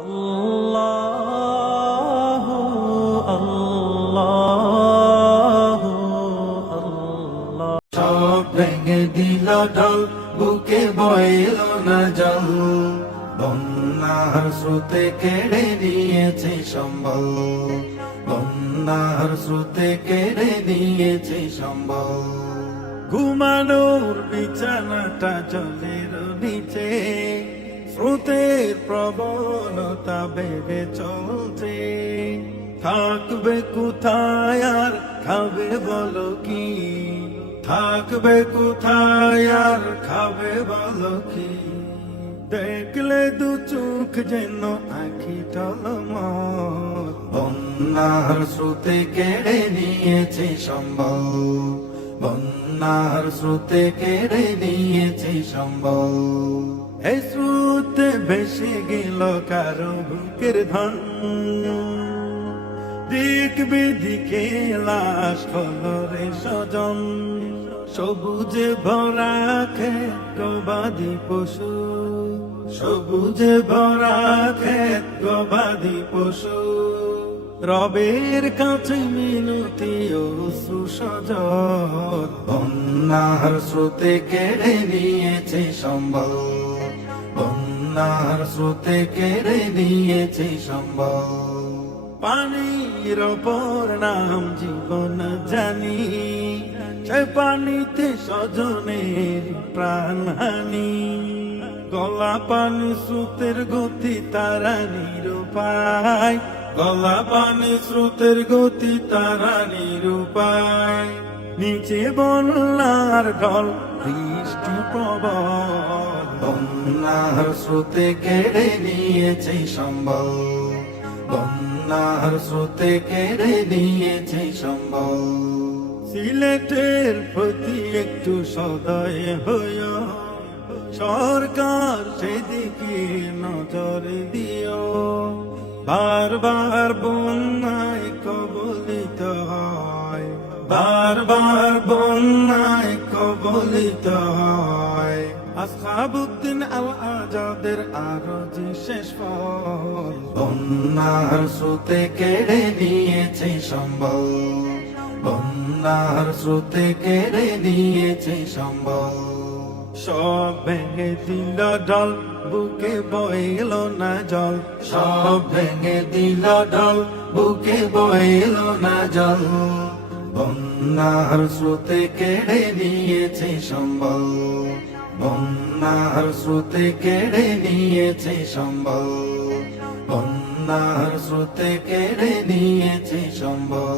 আল্লাহু আল্লাহু আল্লাহ। সব ভেঙে দিল ঢল, বুকে বইল না জল, বন্যার স্রোতে কেড়ে নিয়েছে সম্বল, বন্যার স্রোতে কেড়ে নিয়েছে সম্বল। ঘুমানোর বিছানাটা জলের নিচে, স্রোতের প্রবণতা বেড়ে চলছে। থাকবে কোথায় আর খাবে বলো কি, থাকবে কোথায় আর খাবে বলো কি। দেখলে দু চোখ যেন আঁখি টলমল, বন্যার স্রোতে কেড়ে নিয়েছে সম্বল, বন্যার স্রোতে কেড়ে নিয়েছে সম্বল। এই স্রোতে ভেসে গেল কারো বুকের ধন, দিক বিদিকে লাশ হলো রে স্বজন। সবুজে ভরা ক্ষেত গবাদি পশু, সবুজে ভরা ক্ষেত গবাদি পশু। রবের কাছে মিনতি ও সুসজদ, বন্যার স্রোতে কেড়ে নিয়েছে সম্বল, বন্যার স্রোতে কেড়ে নিয়েছে সম্বল। পানির ওপর নাম জীবন জানি, সে পানিতে স্বজনের প্রাণহানি। গলা পানি স্রোতের গতি তারা নিরুপায়, গলা পানি স্রোতের গতি তারা নিরুপায়। নিচে বন্যার ঢল বৃষ্টি প্রবল, বন্যার স্রোতে কেড়ে নিয়েছে সম্বল, বন্যার স্রোতে কেড়ে নিয়েছে সম্বল। সিলেটের প্রতি একটু সদয় হইও, সরকার সেদিকে নজর দিও। বারবার বন্যায় কবলিত হয়, বারবার বন্যায় কবলিত হয়। আসহাবুদ্দিন আল আজাদের আরজি শেষ ফল, বন্যার স্রোতে কেড়ে নিয়েছে সম্বল, বন্যার স্রোতে কেড়ে নিয়েছে সম্বল। সব ভেঙে দিল ঢল, বুকে বইল না জল, সব ভেঙে দিল ঢল, বুকে বইল না জল। বন্যার স্রোতে কেড়ে নিয়েছে সম্বল, বন্যার স্রোতে কেড়ে নিয়েছে সম্বল, বন্যার স্রোতে কেড়ে নিয়েছে সম্বল।